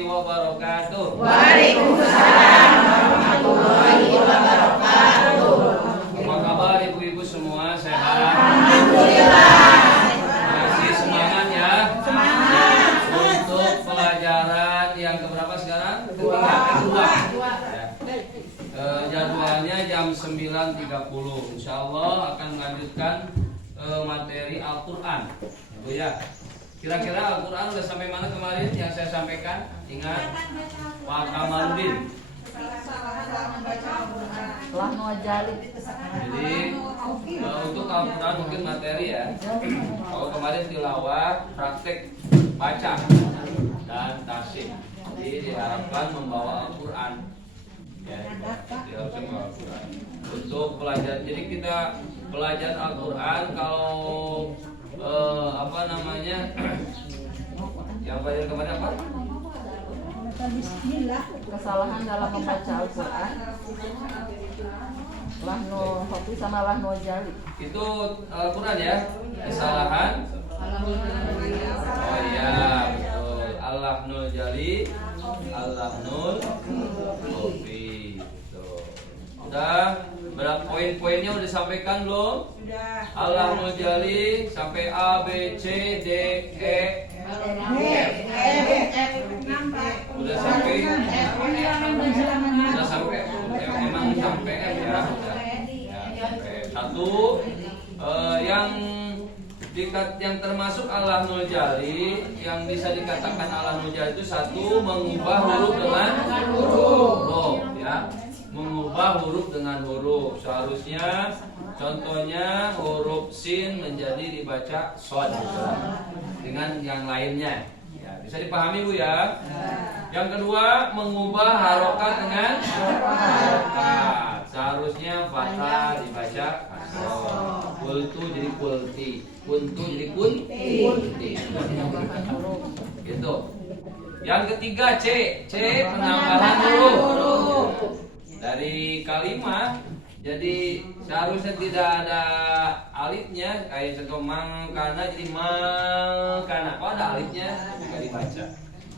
warahmatullahi wabarakatuh. Waalaikumsalam warahmatullahi wabarakatuh. Apa kabar ibu-ibu semua? Sehat? Alhamdulillah. Masih semangat ya? Semangat. Untuk pelajaran yang keberapa sekarang? Kedua. Jadwalnya jam 9.30. Insya Allah akan melanjutkan materi Al-Quran. Bu ya. Kira-kira Al-Quran udah sampai mana kemarin yang saya sampaikan? Ingat? Pak Kamaludin. Jadi untuk Al-Quran mungkin materi ya. Kalau kemarin tilawah, praktek baca dan tasik. Jadi diharapkan membawa Al-Quran. Ya, diharapkan membawa Al-Quran. Untuk belajar, jadi kita belajar Al-Quran kalau apa namanya? Yang belajar kemarin apa? Kesalahan dalam membaca Al-Quran, lahnu hobi sama lahnu jali. Itu Al-Quran ya? Kesalahan? Oh iya, betul. Al-lahnul jali, al-lahnul hobi. Udah, berapa poin-poinnya udah disampaikan belum? Sudah. Al-lahnul jali sampai A, B, C, D, E, F. Udah sampai? Udah sampai? Emang sampai F ya? Udah. Ya, sampai. Satu, yang termasuk al-lahnul jali, yang bisa dikatakan al-lahnul jali itu satu, mengubah huruf dengan huruf ya. Mengubah huruf dengan huruf. Seharusnya contohnya huruf sin menjadi dibaca shod dengan yang lainnya. Ya, bisa dipahami Bu ya? Yang kedua, mengubah harokat dengan harokat. Seharusnya fathah dibaca kasroh. Kultu jadi kulti, kuntu jadi kunti. Gitu. Yang ketiga C penambahan huruf. Dari kalimat, jadi seharusnya tidak ada alifnya, kayak contoh mangkana jadi mangkana. Kalau ada alifnya nggak dibaca.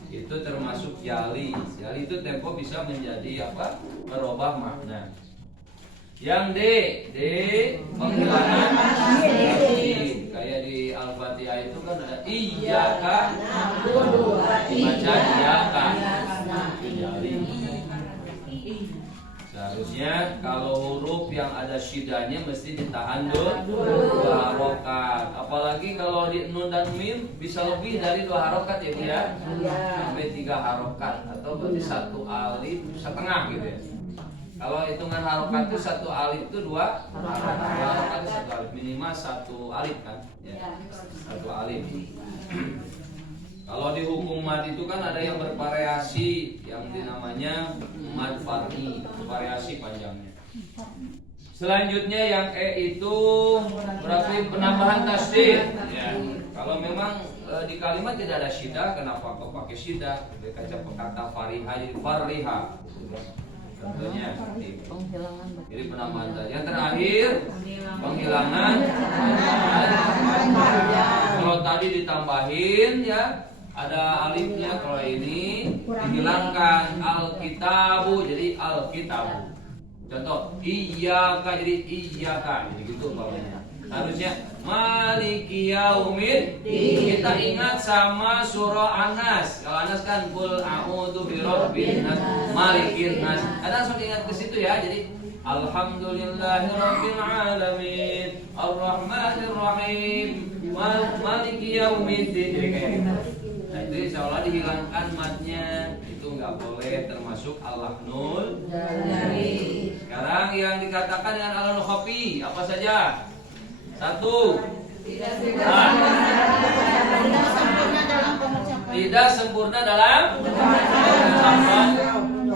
Itu termasuk jali. Jali itu tempo bisa menjadi apa? Merubah makna. Yang D penghilangan sin. Kayak di Al-Fatihah itu kan ada iyyaka dibaca iyyaka. Itu jali. Seharusnya kalau huruf yang ada syidahnya mesti ditahan dua harokat. Apalagi kalau di nun dan mim bisa lebih dari 2 harokat ya Bu ya. Sampai 3 harokat atau berarti 1 alif setengah gitu ya. Kalau hitungan harokat itu 1 alif itu 2 harokat itu 1 alif, minimal 1 alif kan ya. 1 alif. Kalau di hukum mad itu kan ada yang bervariasi, yang dinamanya mad far'i, variasi panjangnya. Selanjutnya yang E itu berarti penambahan tasdid. Ya. Kalau memang di kalimat tidak ada syiddah, kenapa kok pakai syiddah? Kita kata fariha jadi fariha. Contohnya Penghilangan. jadi penambahan tadi. Yang terakhir penghilangan. Kalau tadi ditambahin ya ada alifnya, kalau ini dihilangkan al-kitabu jadi al-kitabu. Contoh iyyaka jadi iyyaka, jadi gitu umpamanya. Harusnya maliki yaumiddin. Kita ingat sama surah An-Nas. Kalau An-Nas kan qul a'udzu birabbin nas, malikin nas. Ada langsung ingat ke situ ya. Jadi alhamdulillahirabbil alamin, arrahmanir rahim, maliki yaumiddin. Jadi kayak gitu. Nah, itu insya Allah dihilangkan matnya, itu nggak boleh termasuk al-lahnul jali. Sekarang yang dikatakan dengan al-lahnul khafi apa saja? 1. Tidak sempurna dalam pengucapan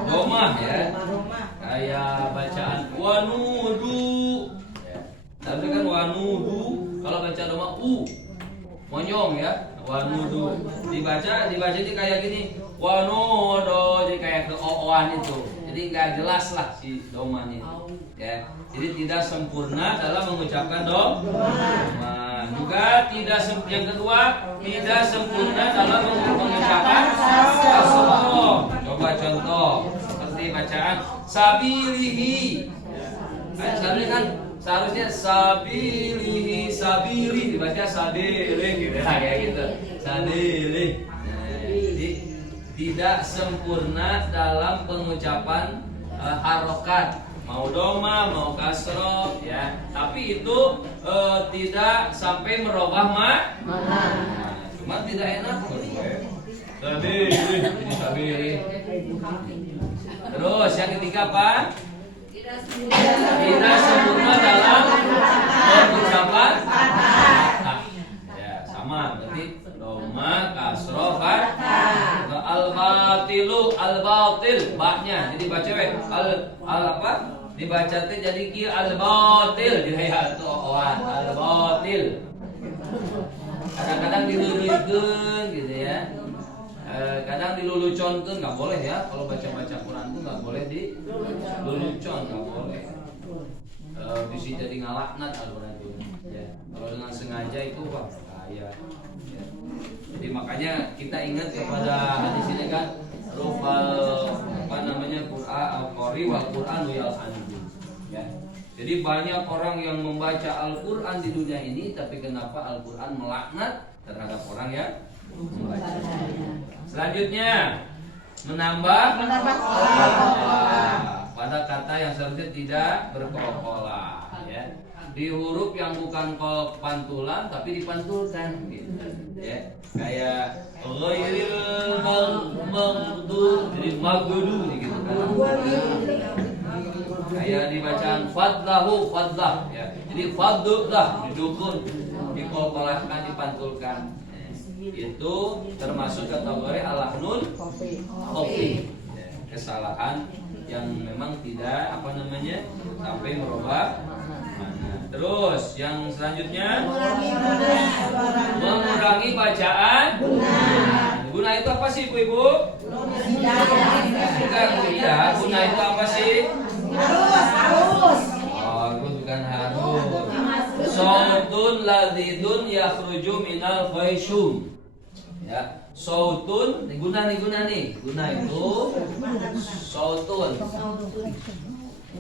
domah ya. Kayak bacaan wanudu. Tapi kan wanudu kalau baca domah monyong ya. Wanudu dibaca itu kayak gini wanudo, jadi kayak keoan itu, jadi nggak jelas lah si domanya ya. Jadi tidak sempurna dalam mengucapkan doma. Juga tidak yang kedua tidak sempurna dalam mengucapkan sabilihi. Seharusnya sabilihi, sabili dibaca sadele gitu kayak gitu. Sadele. Jadi tidak sempurna dalam pengucapan harokat, mau doma mau kasroh ya, tapi itu tidak sampai merubah Mana? cuma tidak enak. Sabili. Terus yang ketiga apa? Tidak sempurna dalam pengucapan fathah. Ya, sama berarti doma, kasroh, fathah. Al-batil, baknya jadi baca al apa? Dibaca teh jadi ki al-batil, jadi itu al-batil. Kadang-kadang diluluikeun gitu ya. Kadang diluluconkeun, nggak boleh ya. Kalau baca Quran tuh nggak boleh dilulucon, nggak boleh. Bisa jadi ngalaknat Al-Quran itu. Ya. Kalau dengan sengaja itu wah bahaya. Ya. Jadi makanya kita ingat kepada hadis ini kan, rufal Qur'an al-qari wal Qur'anu yal'anu. Ya. Jadi banyak orang yang membaca Al-Quran di dunia ini, tapi kenapa Al-Quran melaknat terhadap orang yang membaca. Selanjutnya menambah pada kata yang seharusnya tidak berkol-kolah ya. Di huruf yang bukan pantulan tapi dipantulkan gitu. Ya. Kayak ghairil maghdub, jadi maghdu gitu kan. Kayak dibacaan fadlah ya. Jadi fadlah didukun, dikol-kolahkan, dipantulkan. Itu termasuk kategori alahnul khofi, kesalahan yang memang tidak sampai merubah mana. Terus yang selanjutnya mengurangi bacaan guna itu apa sih ibu-ibu? Bukan tidak, guna itu apa sih? Harus. Oh, bukan harus. Sautun ladzidun yakhruju minal khayshum. Ya, sautun guna nih. Guna itu sautun.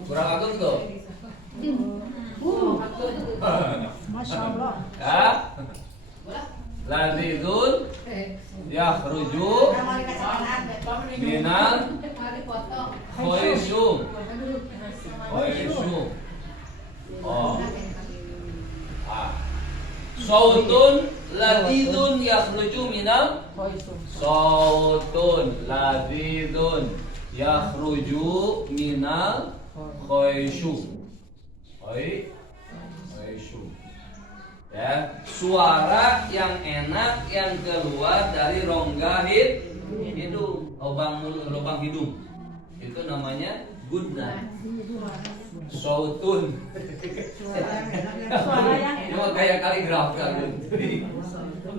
Kurang agung tuh. Masya Allah. Ya. Ladzidun yakhruju minal khayshum. Oh. Sautun ladidun yakhruju minal sautun ladidun yakhruju minal khayshum. Khayshum. Ya, suara yang enak yang keluar dari rongga hidung, lubang hidung. Itu namanya guna. Sautun. Cuma kayak kaligraf kan.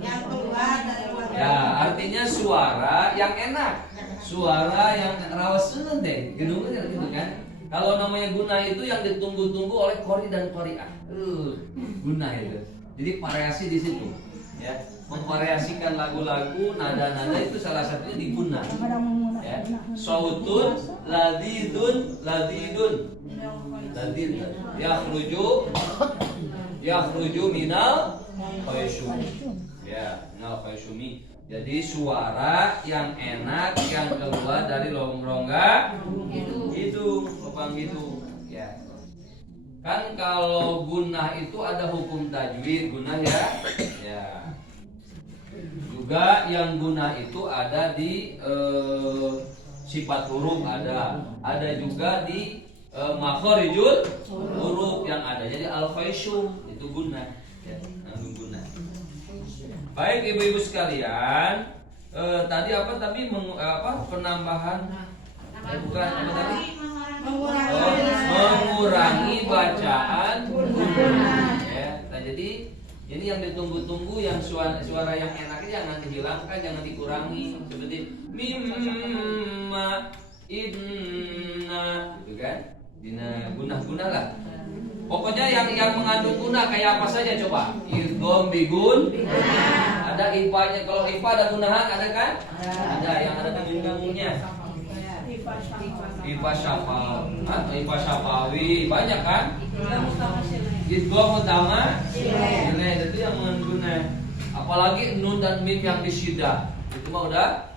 Yang keluar dari luar. Ya, artinya suara yang enak. Suara yang rawas deh. Gitu kan. Kalau namanya guna itu yang ditunggu-tunggu oleh qori dan qori'ah. Guna itu. Jadi variasi di situ. Ya, memvariasikan lagu-lagu, nada-nada itu salah satunya di guna. Ya. Sautun ladidun yakhruju minal khayshum. Ya, minal khayshumi. Jadi suara yang enak yang keluar dari rongga hidung, lubang hidung. Ya. Kan kalau gunah itu ada hukum tajwid gunah ya. Ya. Juga yang gunah itu ada di sifat huruf ada juga di makharijul huruf yang ada. Jadi al-khayshum itu gunah. Ya, guna. Baik ibu-ibu sekalian, tadi apa penambahan? Bukan apa tadi? Mengurangi bacaan guna. Ya, nah, jadi ini yang ditunggu-tunggu, yang suara yang enaknya jangan dihilangkan, jangan dikurangi. Seperti mimma inna, gitu kan? Dina guna lah. Pokoknya yang mengandung guna kayak apa saja coba. Idgham bigun. Ada ipanya. Kalau ipa ada gunahan ada kan? Ada yang ada dengungnya. Ifa Syafawi banyak kan? Idgham utama nilai itu yang mengguna. Apalagi nun dan mim yang disyidah itu mah udah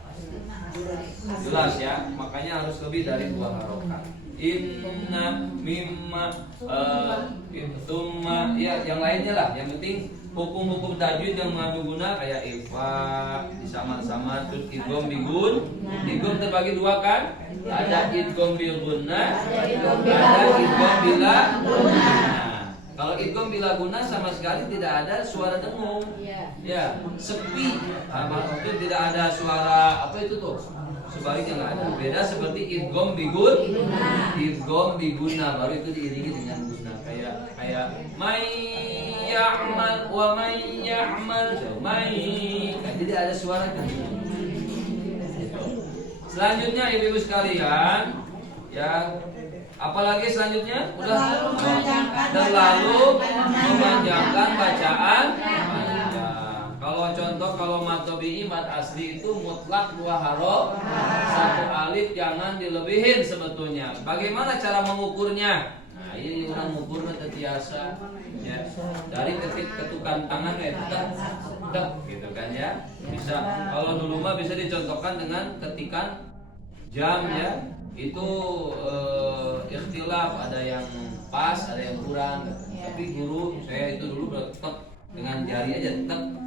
jelas ya. Makanya harus lebih dari 2 harokat. Inna mimma tumma ya yang lainnya lah. Yang penting hukum-hukum tajwid yang mengandung guna kayak ifa disama-sama terus idgham bigun. Idgham terbagi 2 kan? Ada idgham bil guna, ada idgham bila guna. Kalau idgham bila guna sama sekali tidak ada suara dengung. Ya, sepi. Maksudnya tidak ada suara apa itu tuh? Sebaliknya nggak ada. Beda seperti idgham bigun, idgham biguna baru itu diiringi dengan guna kayak may ya'mal wa may ya'mal may. Jadi ada suara kan. Selanjutnya ibu-ibu sekalian, ya apalagi selanjutnya terlalu memanjangkan bacaan. Kalau contoh kalau mad tabi'i mad asli itu mutlak 2 huruf 1 alif jangan dilebihin sebetulnya. Bagaimana cara mengukurnya? Nah ini orang mengukurnya terbiasa ya. Dari ketukan tangan kayak tek gitu kan ya. Bisa kalau dulu mah bisa dicontohkan dengan ketikan jam ya. Itu ikhtilaf, ada yang pas, ada yang kurang. Tapi guru saya itu dulu tek dengan jari aja tek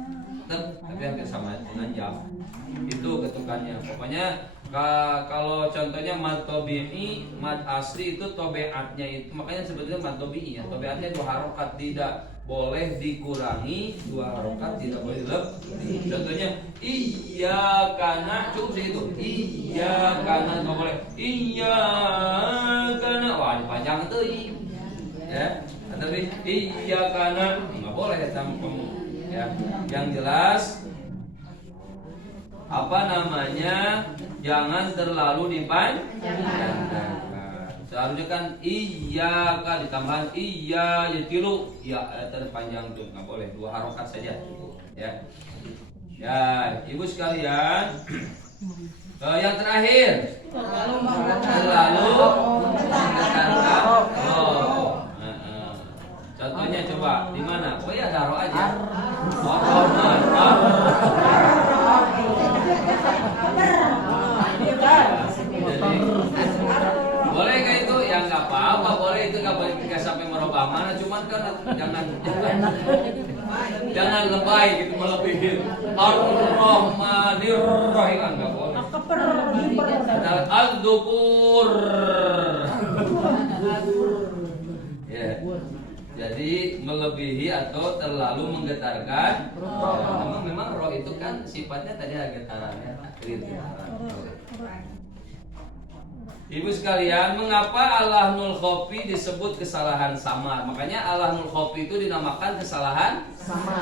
tapi hampir sama dengan jam. Itu ketukannya. Pokoknya kalau contohnya mad tabi'i, mad asli itu tobeatnya itu makanya sebetulnya mad tabi'i ya. Tobeatnya 2 harokat tidak boleh dikurangi, 2 harokat tidak boleh lebih. Contohnya iya karena cukup segitu. Iya karena nggak boleh. Iya karena wah panjang itu ya. Tapi iya karena nggak boleh tampung ya. Yang jelas apa namanya jangan terlalu dipanjangkan. Seharusnya kan iya kan ditambahan iya ya tilu ya terpanjang tuh nggak boleh 2 harokat saja ya. Ya ibu sekalian yang terakhir terlalu mendekatkan roh. Contohnya coba di mana? Oh ya taruh aja. Boleh kayak itu ya nggak apa-apa, boleh itu nggak boleh kita sampai merubah mana, cuman kan jangan lebay gitu melebihin. Ar-Rahmanir-Rahim nggak boleh. Al-Dukur. Ya. Jadi melebihi atau terlalu menggetarkan. Memang roh itu kan sifatnya tadi ada getarannya. Ibu sekalian, mengapa Allahnul Khofi disebut kesalahan samar? Makanya Allahnul Khofi itu dinamakan kesalahan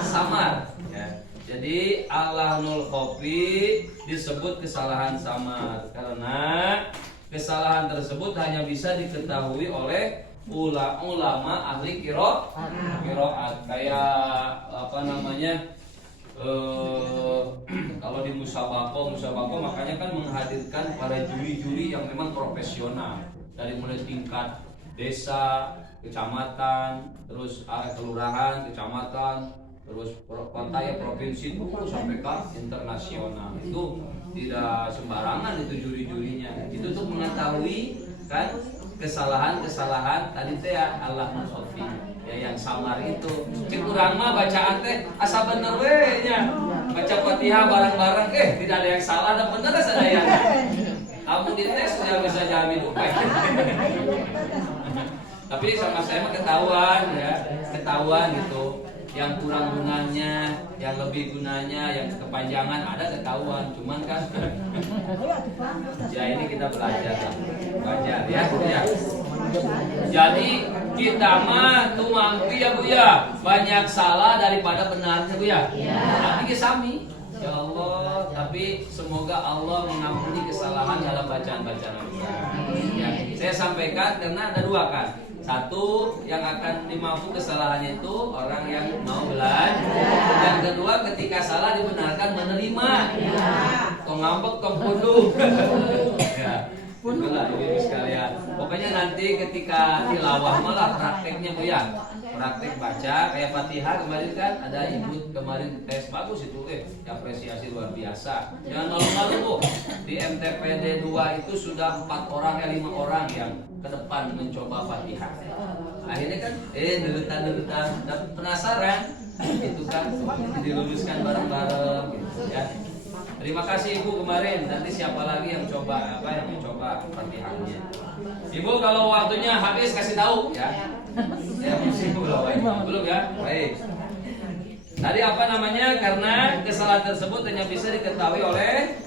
samar. Ya. Jadi Allahnul Khofi disebut kesalahan samar karena kesalahan tersebut hanya bisa diketahui oleh ulama ahli qiraat kayak apa namanya kalau di musabaqah makanya kan menghadirkan para juri-juri yang memang profesional dari mulai tingkat desa, kecamatan, terus kelurahan, kecamatan, terus kota ya provinsi sampai ke internasional. Itu tidak sembarangan itu juri-jurinya. Itu untuk mengetahui kan kesalahan tadi teh ya Allahnul Khofi ya yang samar itu. Cek urang mah bacaan teh asa bener we nya. Baca Fatihah bareng-bareng tidak ada yang salah dan bener ada yang. Kamu di tes sudah bisa jamin upah. Tapi sama saya mah ketahuan gitu. Yang kurang gunanya, yang lebih gunanya, yang kepanjangan ada ketahuan. Cuman kan ya ini kita belajar ya. Jadi kita mah tuh mampu ya Bu ya. Banyak salah daripada benarnya Bu ya. Tapi sami ya Allah, tapi semoga Allah mengampuni kesalahan dalam bacaan-bacaan kita. Ya, saya sampaikan karena ada 2 kan. Satu, yang akan dimaafkan kesalahannya itu orang yang mau belajar. Yang kedua, ketika salah dibenarkan menerima. Tong ngambek, tong kudu. Ya. Itulah ibu sekalian. Pokoknya nanti ketika tilawah malah prakteknya Bu ya. Praktek baca kayak Fatihah kemarin kan ada ibu kemarin tes bagus itu apresiasi luar biasa. Jangan malu-malu Bu. Di MTPD 2 itu sudah 5 orang yang ke depan mencoba Fatihah. Akhirnya kan deretan dan penasaran itu kan diluluskan bareng-bareng gitu ya. Terima kasih Ibu kemarin. Nanti siapa lagi yang mencoba Fatihahnya. Ibu kalau waktunya habis kasih tahu ya. Ya belum ya. Baik. Tadi apa namanya? Karena kesalahan tersebut hanya bisa diketahui oleh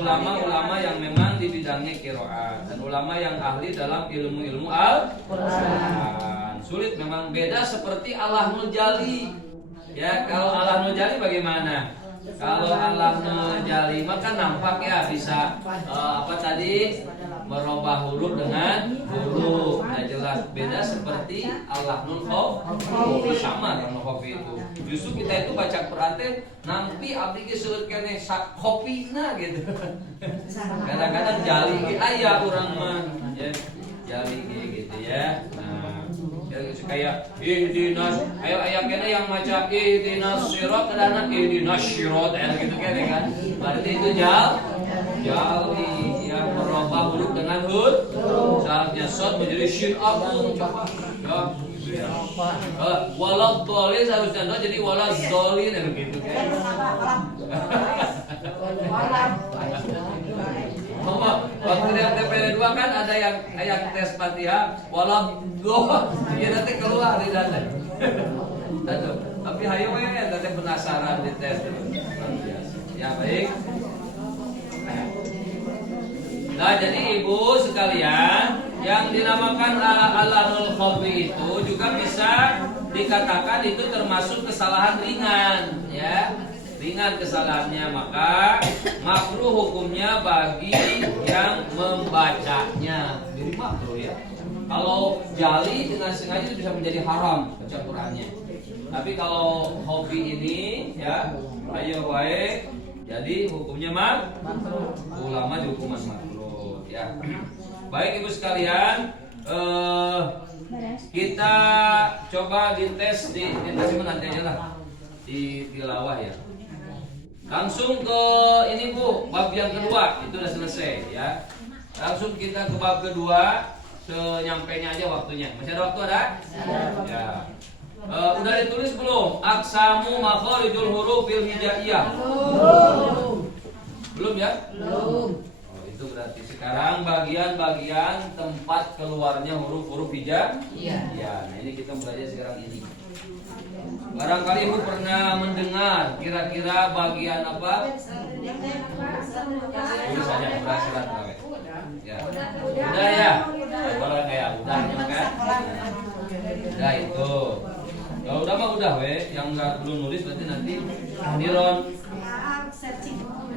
ulama-ulama yang memang di bidangnya qiraat dan ulama yang ahli dalam ilmu-ilmu Al-Qur'an. Sulit memang, beda seperti Allahnul Jali. Ya, kalau Allahnul Jali bagaimana? Kalau Allahnul Jali maka nampak ya bisa merubah huruf dengan huruf. Nah jelas beda seperti Allahnul Khafi sama dengan Khafi itu. Justru kita itu baca Quran teh nampi abdi ge seueur keneh sak khafina gitu. Kadang-kadang jali ge aya urang mah ya. Jali ge gitu ya. Nah, kayak ihdinas ayo aya keneh yang maca ihdinas sirat kadang ihdinas sirat gitu kan. Berarti itu jali yang merubah huruf dengan saatnya shad menjadi shin agung coba ya walad dhalin seharusnya jadi walad dhalin gitu kan. Waktu di MTPD 2 kan ada yang tes Fatihah walad dhalin ya nanti keluar di data. Tapi hayo we nanti penasaran di tes. Ya baik. Nah, jadi ibu sekalian, yang dinamakan Allahnul Khafi itu juga bisa dikatakan itu termasuk kesalahan ringan, ya. Ringan kesalahannya, maka makruh hukumnya bagi yang membacanya. Jadi makruh ya. Kalau jali dengan sengaja itu bisa menjadi haram baca Qur'annya. Tapi kalau hobi ini ya, ayo wae, jadi hukumnya makruh. Ulama di hukuman makruh. Ya. Baik ibu sekalian, kita coba dites nanti aja lah di tilawah ya. Langsung ke ini Bu, bab yang kedua itu udah selesai ya. Langsung kita ke bab kedua, senyampainya aja waktunya. Masih ada waktu ada? Ya. Udah ditulis belum? Aqsamu makharijul hurufil hijaiyah. Belum ya? Belum. Itu berarti sekarang bagian-bagian tempat keluarnya huruf-huruf hijaiyah. Ya, nah ini kita belajar sekarang ini. Barangkali Ibu pernah mendengar kira-kira bagian apa? Tulis saja surat ya. Udah ya? Boleh kayak udah kan? Udah itu. Kalau udah mah udah yang belum nulis berarti nanti Niron.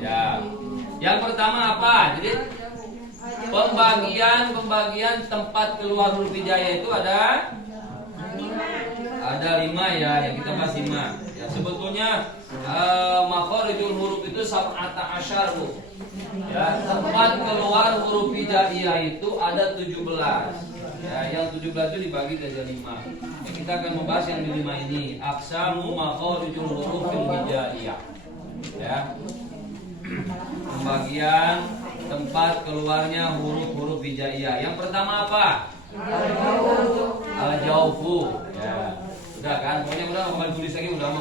Ya. Yang pertama apa? Jadi pembagian tempat keluar huruf hijaiyah itu ada 5 ya, yang kita bahas 5. Ya, sebetulnya makharijul huruf itu sab'ata asyar Bu. Ya, tempat keluar huruf hijaiyah itu ada 17. Ya, yang 17 itu dibagi jadi 5. Ya, kita akan membahas yang di 5 ini. Aqsamu makharijul hurufil hijaiyah. Ya. Pembagian tempat keluarnya huruf-huruf hijaiyah. Yang pertama apa? Al-jawfu. Ya. Udah kan? Pokoknya udah mau tulis lagi udah mau.